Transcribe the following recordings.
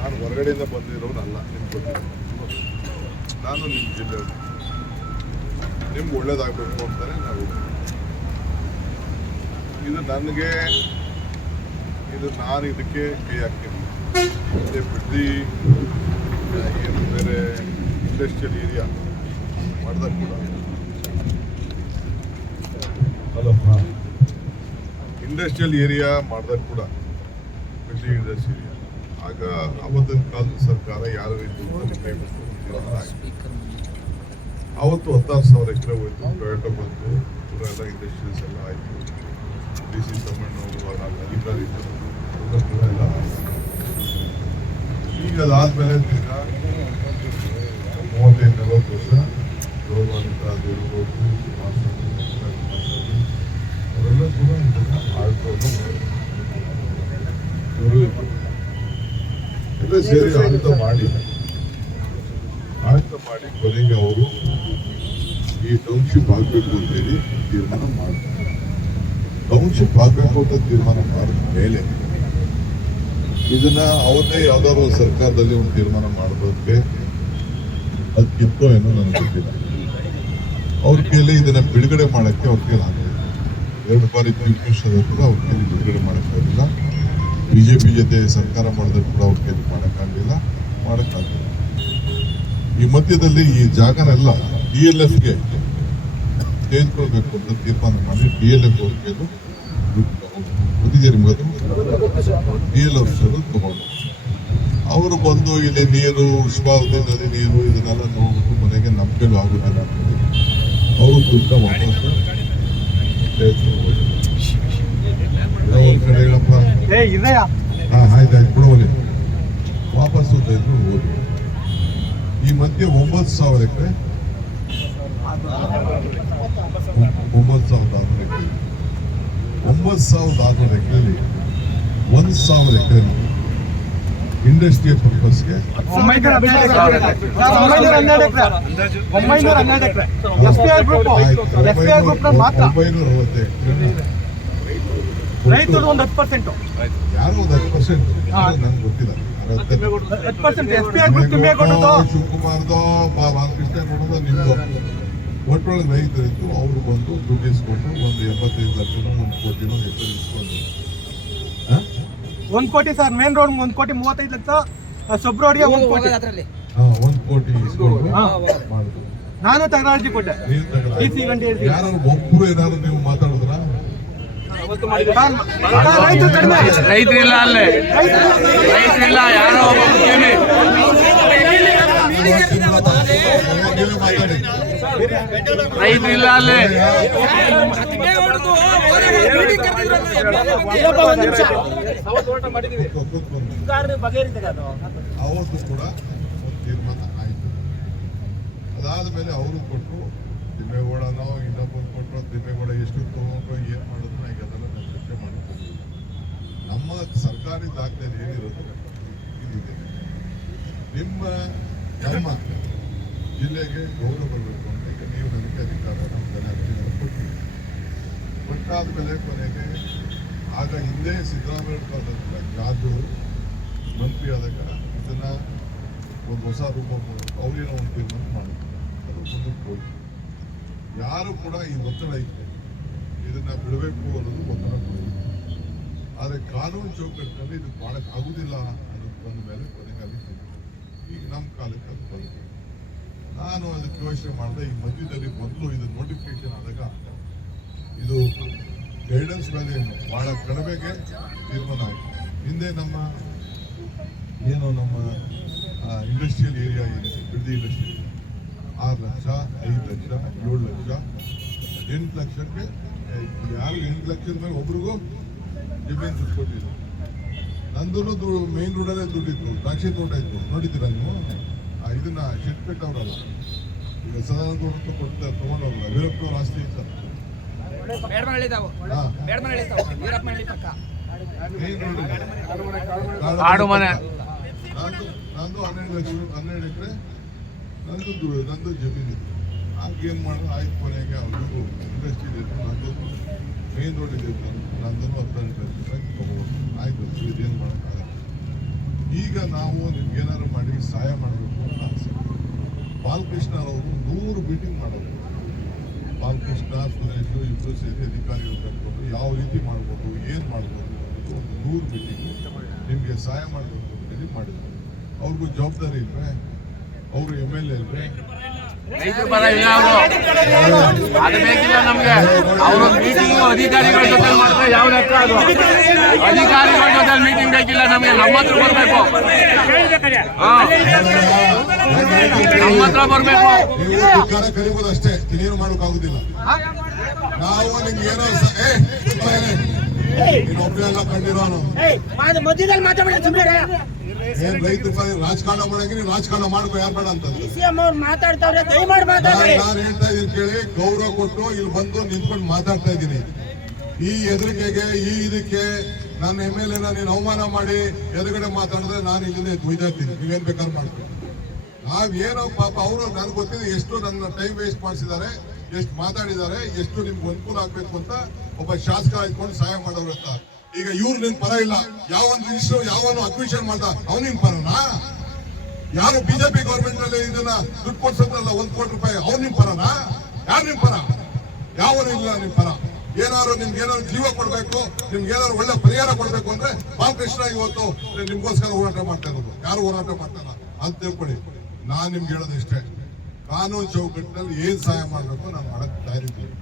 ನಾನು ಹೊರಗಡೆಯಿಂದ ಬಂದಿರೋನಲ್ಲ, ನಿಮ್ಗೆ ಗೊತ್ತಿಲ್ಲ. ನಾನು ನಿಮ್ಮ ಜಿಲ್ಲೆಯಲ್ಲಿ ನಿಮ್ಗೆ ಒಳ್ಳೇದಾಗಬೇಕು ಅಂತಾನೆ ನಾವು ಇದು ನನಗೆ ನಾನು ಇದಕ್ಕೆ ಕೈ ಹಾಕ್ತೀನಿ. ಮತ್ತು ಬಿಡ್ದಿ ಏನು ಬೇರೆ ಇಂಡಸ್ಟ್ರಿಯಲ್ ಏರಿಯಾ ಮಾಡಿದಾಗ ಕೂಡ ಇಂಡಸ್ಟ್ರಿಯಲ್ ಏರಿಯಾ ಮಾಡಿದಾಗ ಕೂಡ ಬಿಡ್ದಿ ಇಂಡಸ್ಟ್ರಿ ಏರಿಯಾ ಆಗ ಅವತ್ತಿನ ಕಾಲದ ಸರ್ಕಾರ ಯಾರು ಅವತ್ತು 16,000 ಎಕರೆ ಹೋಯ್ತು. ಟೊಯೋಟೋ ಬಂತು, ಎಲ್ಲ ಇಂಡಸ್ಟ್ರೀಸ್ ಎಲ್ಲ ಆಯಿತು. ಡಿ ಸಿ ತಮ್ಮಣ್ಣ ಅಧಿಕಾರಿ ಎಲ್ಲ ಈಗ ಅದಾದ್ಮೇಲೆ ದಿನ 35-40 ವರ್ಷ ಗೌರವಾನ್ವಿತ ಇರ್ಬೋದು, ಅವರೆಲ್ಲ ಕೂಡ ಇದನ್ನ ಆಳ್ಕೊಂಡು ಎಲ್ಲ ಸೇರಿ ಆಡಳಿತ ಮಾಡಿ ಕೊನೆಗೆ ಅವರು ಈ ಟೌನ್ಶಿಪ್ ಆಗಬೇಕು ಅಂತೇಳಿ ತೀರ್ಮಾನ ಮಾಡ್ತಾರೆ. ಟೌನ್ಶಿಪ್ ಆಗಬೇಕು ಅಂತ ತೀರ್ಮಾನ ಮಾಡಿದ ಮೇಲೆ ಇದನ್ನ ಅವತ್ತೇ ಯಾವ್ದಾದ್ರು ಸರ್ಕಾರದಲ್ಲಿ ಒಂದು ತೀರ್ಮಾನ ಮಾಡೋದಕ್ಕೆ ಅದಕ್ಕಿಂತ ಏನೋ ನನಗೆ ಗೊತ್ತಿಲ್ಲ. ಅವ್ರ ಕೈಯಲ್ಲಿ ಇದನ್ನ ಬಿಡುಗಡೆ ಮಾಡಕ್ಕೆ ಅವ್ರ ಕೈಲಿ ಆಗಲಿಲ್ಲ. 2 ಬಾರಿ ಚೀಫ್ ಮಿನಿಸ್ಟರ್ ಕೂಡ ಅವ್ರ ಕೈಲಿ ಬಿಡುಗಡೆ ಮಾಡೋಕ್ಕಾಗಲಿಲ್ಲ. ಬಿಜೆಪಿ ಜೊತೆ ಸರ್ಕಾರ ಮಾಡಿದ್ರು ಕೂಡ ಅವ್ರ ಕೈಲಿ ಮಾಡೋಕ್ಕಾಗಲಿಲ್ಲ. ಈ ಮಧ್ಯದಲ್ಲಿ ಈ ಜಾಗನೆಲ್ಲ DLFಗೆ ತೆಗೆದುಕೊಳ್ಬೇಕು ಅಂತ ತೀರ್ಮಾನ ಮಾಡಿ DLF ಅವ್ರ ಕೈಲು ಗೊತ್ತಿದೆ ನಿಮ್ಗೆ, DLF ತಗೊಂಡು ಅವರು ಬಂದು ಇಲ್ಲಿ ನೀರು, ಉಷ್ಣಾವಧಿ ನದಿ ನೀರು ಇದನ್ನೆಲ್ಲ ನೋಡ್ಬಿಟ್ಟು ಮನೆಗೆ ನಮ್ಮ ಕೈಲೂ ಆಗುದಿಲ್ಲ ಅಂತೇಳಿ ಅವರು ದುಡ್ಡ ವಾಪಸ್ ಆಯ್ತಾಯ್ತು ಕೊಡುವಲ್ಲಿ ವಾಪಸ್ಸು ತೆಗೆದುಕೊಂಡು ಹೋದ್ರು. ಈ ಮಧ್ಯೆ 9,000 ಎಕರೆ 9,600 ಎಕರೆಯಲ್ಲಿ 1,000 ಎಕರೆ ಇಂಡಸ್ಟ್ರಿಯಲ್ ಪರ್ಪಸ್ಗೆ 912 ರೈತರು ಒಂದು 10%, ಯಾರು ಒಂದು 10% ನಂಗೆ ಗೊತ್ತಿಲ್ಲ. ಶಿವಕುಮಾರ್ದೋ ಬಾಲಕೃಷ್ಣ ಕೊಡೋದು ನಿಮ್ದು ಒಟ್ಟೊಳಗೆ ರೈತರಿತ್ತು. ಅವರು ಬಂದು ದುಡ್ಡು ಇಸ್ಕೊಂಡು ಒಂದು 75 ಲಕ್ಷನೋ 1 ಕೋಟಿನೋ ಎಷ್ಟು ಇಸ್ಕೊಂಡು 1 ಕೋಟಿ ಸರ್, ಮೇನ್ ರೋಡ್ 1 ಕೋಟಿ 35 ಲಕ್ಷ, ಸಬ್ ರೋಡ್ಗೆ 1 ಕೋಟಿ 1 ಕೋಟಿ ಇಸ್ಕೊಂಡು ಮಾಡಿದ್ರು. ನಾನು ತಗರಾಜಿ ಕೊಟ್ಟೆ. ಯಾರು ಒಬ್ಬರು ಏನಾದ್ರು ನೀವು ಮಾತಾಡಿದ್ರ? ರೈತರಿಲ್ಲ, ಅಲ್ಲೇ ರೈತರಿಲ್ಲ, ಯಾರೋ ರೈತರಿಲ್ಲ ಅಲ್ಲೇ. ಅವತ್ತು ಕೂಡ ಒಂದು ತೀರ್ಮಾನ ಆಯಿತು. ಅದಾದ್ಮೇಲೆ ಅವರು ಕೊಟ್ಟರು, ತಿಮ್ಮೇಗೌಡನೋ ಇನ್ನೊಬ್ಬರು ಕೊಟ್ಟರು. ತಿಮ್ಮೇಗೌಡ ಎಷ್ಟು ತಗೊಂಡ್ರು, ಏನು ಮಾಡಿದ್ರು ಈಗ ಅದೆಲ್ಲ ನಾವು ಚರ್ಚೆ ಮಾಡಿದ್ದೀವಿ. ನಮ್ಮ ಸರ್ಕಾರಿ ದಾಖಲೆಯಲ್ಲಿ ಏನಿರೋದು ಇಲ್ಲಿದೆ. ನಮ್ಮ ಜಿಲ್ಲೆಗೆ ಗೌರವ ಬರಬೇಕು ಅಂತ ಈಗ ನೀವು ನನಗೆ ಅಧಿಕಾರ ನಮ್ಗೆಲ್ಲ ಅರ್ಜಿಯನ್ನು ಕೊಟ್ಟಿದ್ದೀವಿ. ಕೊಟ್ಟಾದ್ಮೇಲೆ ಕೊನೆಗೆ ಆಗ ಹಿಂದೆ ಸಿದ್ದರಾಮಯ್ಯ ಕಾಲದಲ್ಲಿ ಜಾದು ಮಂತ್ರಿ ಆದಾಗ ಇದನ್ನ ಒಂದು ಹೊಸ ರೂಪ ಅವರೇನೋ ಒಂದು ತೀರ್ಮಾನ ಮಾಡಿದ್ರು. ಅದು ಮುಂದಕ್ಕೆ ಹೋಯ್ತು. ಯಾರು ಕೂಡ ಈ ಒತ್ತಡ ಇತ್ತು, ಇದನ್ನ ಬಿಡಬೇಕು ಅನ್ನೋದು ಒತ್ತಡ ಕೊಡಬೇಕು. ಆದರೆ ಕಾನೂನು ಚೌಕಟ್ಟಿನಲ್ಲಿ ಇದು ಮಾಡಕ್ಕೆ ಆಗುದಿಲ್ಲ ಅನ್ನೋದು ಬಂದ ಮೇಲೆ ಕೊನೆಗೆ ಅದಕ್ಕೆ ಈಗ ನಮ್ಮ ಕಾಲಕ್ಕೆ ಅದು ಬಂತು. ನಾನು ಅದಕ್ಕೆ ಯೋಚನೆ ಮಾಡಿದೆ. ಈ ಮಧ್ಯದಲ್ಲಿ ಮೊದಲು ಇದು ನೋಟಿಫಿಕೇಶನ್ ಆದಾಗ ಇದು ಗೈಡೆನ್ಸ್ ಮೇಲೆ ಬಹಳ ಕಡಿಮೆಗೆ ತೀರ್ಮಾನ ಆಯಿತು. ಹಿಂದೆ ನಮ್ಮ ಇಂಡಸ್ಟ್ರಿಯಲ್ ಏರಿಯಾ ಏನಿದೆ, ಬಿಡ್ದಿ ಇಂಡಸ್ಟ್ರಿ 6 ಲಕ್ಷ, 5 ಲಕ್ಷ, 7 ಲಕ್ಷ, 8 ಲಕ್ಷಕ್ಕೆ ಯಾರು 8 ಲಕ್ಷದ ಮೇಲೆ ಒಬ್ರಿಗೂ ಜಮೀನು ದುಡ್ಡು ಕೊಟ್ಟಿದ್ರು. ನಂದು ಮೇನ್ ರೋಡಲ್ಲೇ ದುಡ್ಡಿತ್ತು, ದ್ರಾಕ್ಷಿ ತೋಟ ಇತ್ತು. ನೋಡಿದ್ದೀರಾ ನೀವು? ಇದನ್ನ ಶೆಟ್ಪೇಟ್ ಅವರಲ್ಲ, ಈಗ ಸದಾನಂದ ತೋಟ ಕೊಡ್ತಾರೆ, ತಗೊಂಡವ್ರಲ್ಲ, ವೀರಪ್ಪನವ್ರ ಆಸ್ತಿ ಇತ್ತು. ನಂದು 12 ಎಕರೆ ನಂದು ಜಮೀನು ಇತ್ತು. ಆಗೇನು ಮಾಡೋದು ಆಯ್ತು. ಕೊನೆಗೆ ಅವ್ರಿಗೂ ಇಂಡಸ್ಟ್ರಿ ಇತ್ತು, ನಂದು ಮೇನ್ ರೋಡ್ ಇದೆ, ನಂದು 18 ಲಕ್ಷ ತಗೋಬೋದು. ಆಯ್ತು, ಇದೇನು ಮಾಡೋಕ್ಕಾಗಲ್ಲ. ಈಗ ನಾವು ನಿಮ್ಗೆ ಏನಾದ್ರು ಮಾಡಿ ಸಹಾಯ ಮಾಡಬೇಕು ಅಂತ ಆಸೆ. ಬಾಲಕೃಷ್ಣ ಅವರು 100 ಮೀಟಿಂಗ್ ಮಾಡೋದು. ಬಾಲಕೃಷ್ಣ, ಸುರೇಶ್ ಇಬ್ಬರು ಸೇರಿ ಅಧಿಕಾರಿಗಳು ಕರ್ಕೊಂಡು ಯಾವ ರೀತಿ ಮಾಡ್ಬೋದು, ಏನು ಮಾಡ್ಬೋದು ಅನ್ನೋದು ಒಂದು 100 ಮೀಟಿಂಗ್ ನಿಮಗೆ ಸಹಾಯ ಮಾಡಬೇಕು ಅಂತೇಳಿ ಮಾಡಿದ್ರು. ಅವ್ರಿಗೂ ಜವಾಬ್ದಾರಿ ಇಲ್ವೇ? ಅವರು MLA ಇಲ್ವೇ? ರೈತರ ಪರ ಇಲ್ಲ ಅವರು, ಅದು ಬೇಕಿಲ್ಲ ನಮ್ಗೆ. ಅವರು ಮೀಟಿಂಗ್ ಅಧಿಕಾರಿಗಳ ಜೊತೆ ಮಾಡಿದ್ರೆ ಯಾವ ಲೆಕ್ಕ ಅದು? ಅಧಿಕಾರಿಗಳ ಜೊತೆ ಮೀಟಿಂಗ್ ಬೇಕಿಲ್ಲ ನಮ್ಗೆ, ನಮ್ಮ ಹತ್ರ ಬರ್ಬೇಕು. ನಮ್ಮ ಹತ್ರ ಬರ್ಬೇಕು. ನೀವು ಅಧಿಕಾರ ಕರಿಬೋದು ಅಷ್ಟೇ, ಇನ್ನೇನು ಮಾಡೋಕ್ಕಾಗುದಿಲ್ಲ. ನಾವು ನಿಮ್ಗೆ ಏನೋ ಒಬ್ಬರೇ ಎಲ್ಲ ಕಂಡಿರೋನು ಮಧ್ಯದಲ್ಲಿ ಮಾತಾಡ ಏನ್ ರೈತರ ಪರ ರಾಜಕಾರಣ ಮಾಡಂಗೆ ನೀವು ರಾಜಕಾರಣ ಮಾಡ್ಕೋ, ಯಾರು ಬೇಡ ಅಂತ ಸಿಎಂ ಅವ್ರು ಮಾತಾಡ್ತಾವ್ರೆ, ದಯಮಾಡಿ ಮಾತಾಡಿ. ನಾನು ಹೇಳ್ತಾ ಇದೀನಿ ಕೇಳಿ, ಗೌರವ ಕೊಟ್ಟು ಇಲ್ಲಿ ಬಂದು ನಿಂತ್ಕೊಂಡು ಮಾತಾಡ್ತಾ ಇದ್ದೀನಿ. ಈ ಹೆದರಿಕೆಗೆ ಇದಕ್ಕೆ ನನ್ನ MLA ನೀನು ಅವಮಾನ ಮಾಡಿ ಎದುರುಗಡೆ ಮಾತಾಡಿದ್ರೆ ನಾನು ಇಲ್ಲಿಂದ ಒಯ್ದಾಗ್ತೀನಿ. ನೀವೇನ್ ಬೇಕಾದ್ರೂ ಮಾಡ್ತೀನಿ. ನಾವೇನೋ ಪಾಪ ಅವರು ನನ್ಗೆ ಗೊತ್ತಿದೆ ಎಷ್ಟು ನನ್ನ ಟೈಮ್ ವೇಸ್ಟ್ ಮಾಡಿಸಿದ್ದಾರೆ, ಎಷ್ಟು ಮಾತಾಡಿದ್ದಾರೆ, ಎಷ್ಟು ನಿಮ್ಗೆ ಅನುಕೂಲ ಆಗ್ಬೇಕು ಅಂತ ಒಬ್ಬ ಶಾಸಕ ಇಟ್ಕೊಂಡು ಸಹಾಯ ಮಾಡೋರು ಅಂತ. ಈಗ ಇವ್ರು ನಿನ್ ಪರ ಇಲ್ಲ, ಯಾವೊಂದು ರಿಜಿಸ್ಟರ್ ಯಾವನು ಅಕ್ವಿಷನ್ ಮಾಡ್ದ ಅವ್ನು ನಿನ್ ಪರನಾ? ಯಾರು ಬಿಜೆಪಿ ಗೌರ್ಮೆಂಟ್ ನಲ್ಲಿ ಇದನ್ನ ದುಡ್ಡು ಕೊಡ್ಸೋದ್ರಲ್ಲ 1 ಕೋಟಿ ರೂಪಾಯಿ, ಅವ್ನು ನಿಮ್ ಪರನಾ? ಯಾರು ನಿಮ್ ಪರ? ಯಾವನು ಇಲ್ಲ ನಿಮ್ ಪರ. ಏನಾದ್ರು ನಿಮ್ಗೆ ಏನಾದ್ರು ಜೀವ ಕೊಡ್ಬೇಕು, ನಿಮ್ಗೆ ಏನಾದ್ರು ಒಳ್ಳೆ ಪರಿಹಾರ ಕೊಡ್ಬೇಕು ಅಂದ್ರೆ ಬಾಲಕೃಷ್ಣ ಇವತ್ತು ನಿಮ್ಗೋಸ್ಕರ ಹೋರಾಟ ಮಾಡ್ತಾ ಇರೋದು. ಯಾರು ಹೋರಾಟ ಮಾಡ್ತಾರ ಅಂತ ತಿಳ್ಕೊಳ್ಳಿ. ನಾನ್ ನಿಮ್ಗೆ ಹೇಳೋದಿಷ್ಟೇ, ಕಾನೂನು ಚೌಕಟ್ಟಿನಲ್ಲಿ ಏನ್ ಸಹಾಯ ಮಾಡ್ಬೇಕು ನಾನು ಮಾಡಕ್ ತಯಾರಿದ್ದೀನಿ.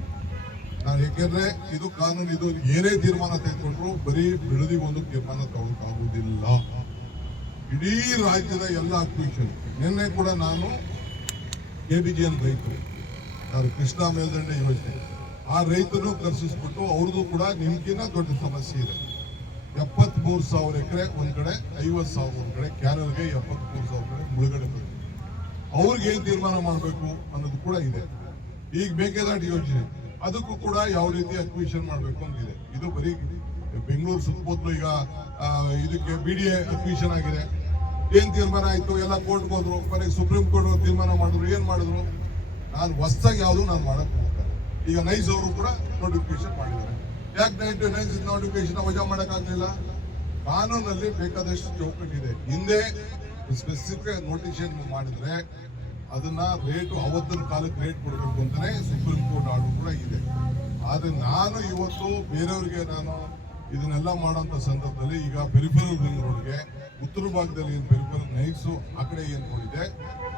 ನಾನು ಯಾಕೆಂದ್ರೆ ಇದು ಕಾನೂನು, ಇದು ಏನೇ ತೀರ್ಮಾನ ತೆಗೆದುಕೊಂಡ್ರು ಬರೀ ಬಿಡದಿಗೊಂದು ತೀರ್ಮಾನ ತಗೊಳಕ್ಕಾಗುವುದಿಲ್ಲ. ಇಡೀ ರಾಜ್ಯದ ಎಲ್ಲ ಅಕ್ವಿಷನ್. ನಿನ್ನೆ ಕೂಡ ನಾನು KBGN ರೈತರು, ಯಾರು ಕೃಷ್ಣಾ ಮೇಲ್ದಂಡೆ ಯೋಜನೆ, ಆ ರೈತರು ಕರ್ಸಿಸ್ಬಿಟ್ಟು ಅವ್ರದ್ದು ಕೂಡ ನಿಮ್ಗಿನ್ನ ದೊಡ್ಡ ಸಮಸ್ಯೆ ಇದೆ. 73,000 ಎಕರೆ ಒಂದ್ ಕಡೆ, 50,000 ಒಂದ್ ಕಡೆ, ಕ್ಯಾನಲ್ಗೆ 73,000 ಕಡೆ ಮುಳುಗಡೆ ಬರುತ್ತೆ. ಅವ್ರಿಗೆ ಏನ್ ತೀರ್ಮಾನ ಮಾಡಬೇಕು ಅನ್ನೋದು ಕೂಡ ಇದೆ. ಈಗ ಮೇಕೆದಾಟು ಯೋಜನೆ, ಅದಕ್ಕೂ ಕೂಡ ಯಾವ ರೀತಿ ಅಕ್ವಿಷನ್ ಮಾಡಬೇಕು ಅಂತಿದೆ. ಇದು ಬರೀ ಬೆಂಗಳೂರು ಸುತ್ತಮುತ್ತಲು ಈಗ ಇದಕ್ಕೆ BDA ಅಕ್ವಿಷನ್ ಆಗಿದೆ. ಏನ್ ತೀರ್ಮಾನ ಆಯ್ತು? ಎಲ್ಲ ಕೋರ್ಟ್ಗೆ ಹೋದ್ರು, ಕೊನೆಗೆ ಸುಪ್ರೀಂ ಕೋರ್ಟ್ ತೀರ್ಮಾನ ಮಾಡಿದ್ರು. ಏನ್ ಮಾಡಿದ್ರು? ನಾನು ಹೊಸದಾಗಿ ಯಾವುದು ನಾನು ಮಾಡಕ್ ಹೋಗ್ತಾರೆ. ಈಗ ನೈಸ್ ಅವರು ಕೂಡ ನೋಟಿಫಿಕೇಶನ್ ಮಾಡಿದ್ದಾರೆ. ಯಾಕೆ ನೈಸ್ ನೋಟಿಫಿಕೇಶನ್ ವಜಾ ಮಾಡಕ್ಕಾಗಲಿಲ್ಲ? ಕಾನೂನಲ್ಲಿ ಬೇಕಾದಷ್ಟು ಚೌಕಟ್ಟಿದೆ. ಹಿಂದೆ ಸ್ಪೆಸಿಫಿಕ್ ನೋಟಿಫಿಕೇಶನ್ ಮಾಡಿದ್ರೆ ಅದನ್ನ ರೇಟು ಅವತ್ತಿನ ಕಾಲಕ್ಕೆ ರೇಟ್ ಕೊಡಬೇಕು ಅಂತಾನೆ ಸುಪ್ರೀಂ ಕೋರ್ಟ್ ಆರ್ಡರ್ ಕೂಡ ಇದೆ. ಆದ್ರೆ ನಾನು ಇವತ್ತು ಬೇರೆಯವ್ರಿಗೆ ನಾನು ಇದನ್ನೆಲ್ಲ ಮಾಡೋಂಥ ಸಂದರ್ಭದಲ್ಲಿ ಈಗ ಪೆರಿಫೆರಲ್ ರಿಂಗ್ ರೋಡ್ಗೆ ಉತ್ತರ ಭಾಗದಲ್ಲಿ ಏನು ಪೆರಿಫೆರಲ್ ನೈಟ್ಸು ಆ ಕಡೆ ಏನು ನೋಡಿದೆ,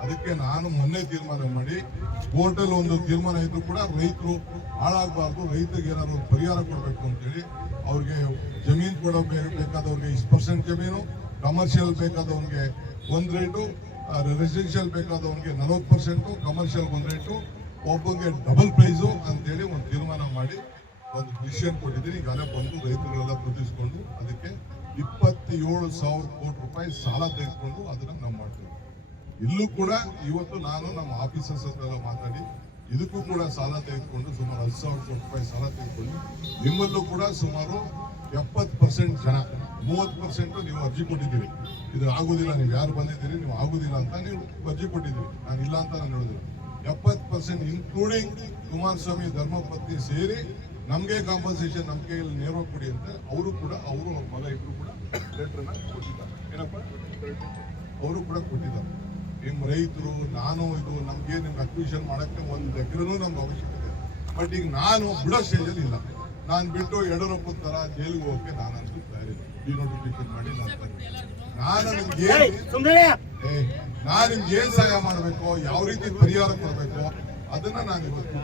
ಅದಕ್ಕೆ ನಾನು ಮೊನ್ನೆ ತೀರ್ಮಾನ ಮಾಡಿ ಕೋರ್ಟಲ್ಲಿ ಒಂದು ತೀರ್ಮಾನ ಇದ್ರು ಕೂಡ ರೈತರು ಹಾಳಾಗಬಾರ್ದು, ರೈತರಿಗೆ ಏನಾದ್ರು ಒಂದು ಪರಿಹಾರ ಕೊಡಬೇಕು ಅಂತೇಳಿ ಅವ್ರಿಗೆ ಜಮೀನು ಬೇಕಾದವ್ರಿಗೆ 20% ಜಮೀನು, ಕಮರ್ಷಿಯಲ್ ಬೇಕಾದವ್ರಿಗೆ 1 ರೇಟು, ರೆಸಿಡೆನ್ಷಿಯಲ್ ಬೇಕಾದವನಿಗೆ 40%, ಕಮರ್ಷಿಯಲ್ 1 ರೇಟು, ಒಬ್ಬಂಗೆ ಡಬಲ್ ಪ್ರೈಸು ಅಂತೇಳಿ ಒಂದು ತೀರ್ಮಾನ ಮಾಡಿ ಒಂದು ಡಿಸಿಷನ್ ಕೊಟ್ಟಿದ್ದೀನಿ. ಈಗಾಗಲೇ ಬಂದು ರೈತರುಗಳೆಲ್ಲ ಪ್ರತಿಸ್ಕೊಂಡು ಅದಕ್ಕೆ 27,000 ಕೋಟಿ ರೂಪಾಯಿ ಸಾಲ ತೆಗೆದುಕೊಂಡು ಅದನ್ನ ನಾವು ಮಾಡ್ತೀವಿ. ಇಲ್ಲೂ ಕೂಡ ಇವತ್ತು ನಾನು ನಮ್ಮ ಆಫೀಸರ್ಸ್ ಹತ್ರ ಮಾತಾಡಿ ಇದಕ್ಕೂ ಕೂಡ ಸಾಲ ತೆಗೆದುಕೊಂಡು ಸುಮಾರು 10,000 ಕೋಟಿ ರೂಪಾಯಿ ಸಾಲ ತೆಗೆದುಕೊಂಡು ನಿಮ್ಮಲ್ಲೂ ಕೂಡ ಸುಮಾರು 70% ಜನ, 30% ನೀವು ಅರ್ಜಿ ಕೊಟ್ಟಿದ್ದೀರಿ. ಇದು ಆಗುದಿಲ್ಲ, ನೀವು ಯಾರು ಬಂದಿದ್ದೀರಿ ನೀವು ಆಗುದಿಲ್ಲ ಅಂತ ನೀವು ಅರ್ಜಿ ಕೊಟ್ಟಿದ್ದೀರಿ. ನಾನು ಇಲ್ಲ ಅಂತ ನಾನು ಹೇಳಿದ್ರು. 70% ಇನ್ಕ್ಲೂಡಿಂಗ್ ಕುಮಾರಸ್ವಾಮಿ ಧರ್ಮಪತ್ನಿ ಸೇರಿ ನಮಗೆ ಕಾಂಪನ್ಸೇಷನ್ ನಮ್ಮ ಕೈಯಲ್ಲಿ ನೇರವಾಗಿ ಕೊಡಿ ಅಂತ ಅವರು ಕೂಡ, ಅವರು ಅವ್ರ ಮಗ ಇಬ್ರು ಕೂಡ ಲೆಟರ್ನ ಕೊಟ್ಟಿದ್ದಾರೆ. ಏನಪ್ಪ, ಅವರು ಕೂಡ ಕೊಟ್ಟಿದ್ದಾರೆ. ನಿಮ್ಮ ರೈತರು ನಾನು ಇದು ನಮ್ಗೆ ನಿಮ್ಗೆ ಅಕ್ವಿಷನ್ ಮಾಡಕ್ಕೆ 1 ಎಕರೆನೂ ನಮ್ಗೆ ಅವಶ್ಯಕತೆ. ಬಟ್ ಈಗ ನಾನು ಬಿಡೋ ಸ್ಟೇಜಲ್ಲಿ ಇಲ್ಲ. ನಾನು ಬಿಟ್ಟು ಯಡಿಯೂರಪ್ಪ ತರ ಜೈಲಿಗೆ ಹೋಗಕ್ಕೆ ನಾನಂತೂ ತಯಾರಿ. ಡಿನೋಟಿಫಿಕೇಶನ್ ಮಾಡಿ ನಾನು ನಿಮ್ಗೆ ಏನ್ ಸಹಾಯ ಮಾಡಬೇಕು, ಯಾವ ರೀತಿ ಪರಿಹಾರ ಕೊಡಬೇಕು ಅದನ್ನ ನಾನು ಇವತ್ತು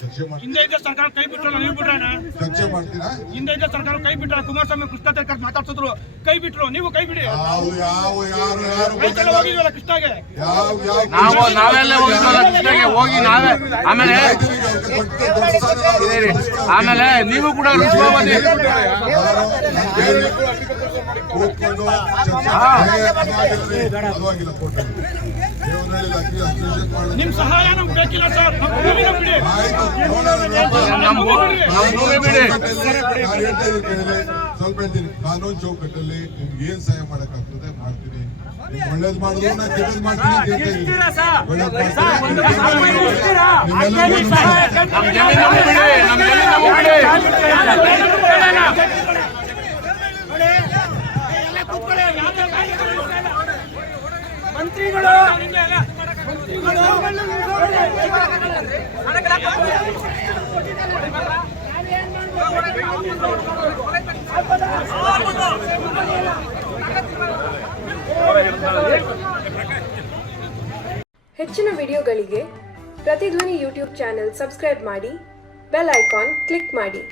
ಚರ್ಚೆ ಮಾಡ್ತೀನಿ. ಸರ್ಕಾರ ಕೈ ಬಿಟ್ಟರು, ನೀವು ಬಿಟ್ರಣ ಚರ್ಚೆ ಮಾಡ್ತೀರಾ? ಹಿಂದೆ ಸರ್ಕಾರ ಕೈ ಬಿಟ್ಟರು, ಕುಮಾರಸ್ವಾಮಿ ಕೃಷ್ಣ ಕರ್ಕೊಂಡು ಮಾತಾಡ್ಸಿದ್ರು, ಕೈ ಬಿಟ್ರು, ನೀವು ಕೈ ಬಿಡಿ. ಹೋಗಿದ್ವಲ್ಲ ಕೃಷ್ಣಗೆ, ನಾವೆಲ್ಲ ಹೋಗಿದ್ವಲ್ಲ ಕೃಷ್ಣಗೆ, ಹೋಗಿ ನಾವೇ ಆಮೇಲೆ ನೀವು ಕೂಡ ಕೂತ್ಕೊಂಡು ನಿಮ್ ಸಹಾಯ ನಮ್ಗೆ ಬೇಕಿಲ್ಲ ಸರ್. ಸ್ವಲ್ಪ ಹೇಳ್ತೀನಿ, ಕಾನೂನು ಚೌಕಟ್ಟಲ್ಲಿ ನಿಮ್ಗೆ ಏನ್ ಸಹಾಯ ಮಾಡಕ್ಕಾಗ್ತದೆ ಮಾಡ್ತೀನಿ. ಒಳ್ಳೇದ್ ಮಾಡಿದ್ರು ನಾ ಕೆಟ್ಟದ್ ಮಾಡ್ತೀನಿ. ಎಲ್ಲ ಮಂತ್ರಿಗಳು ಹೆಚ್ಚಿನ ವಿಡಿಯೋಗಳಿಗೆ ಪ್ರತಿಧ್ವನಿ ಯೂಟ್ಯೂಬ್ ಚಾನೆಲ್ ಸಬ್ಸ್ಕ್ರೈಬ್ ಮಾಡಿ, ಬೆಲ್ ಐಕಾನ್ ಕ್ಲಿಕ್ ಮಾಡಿ.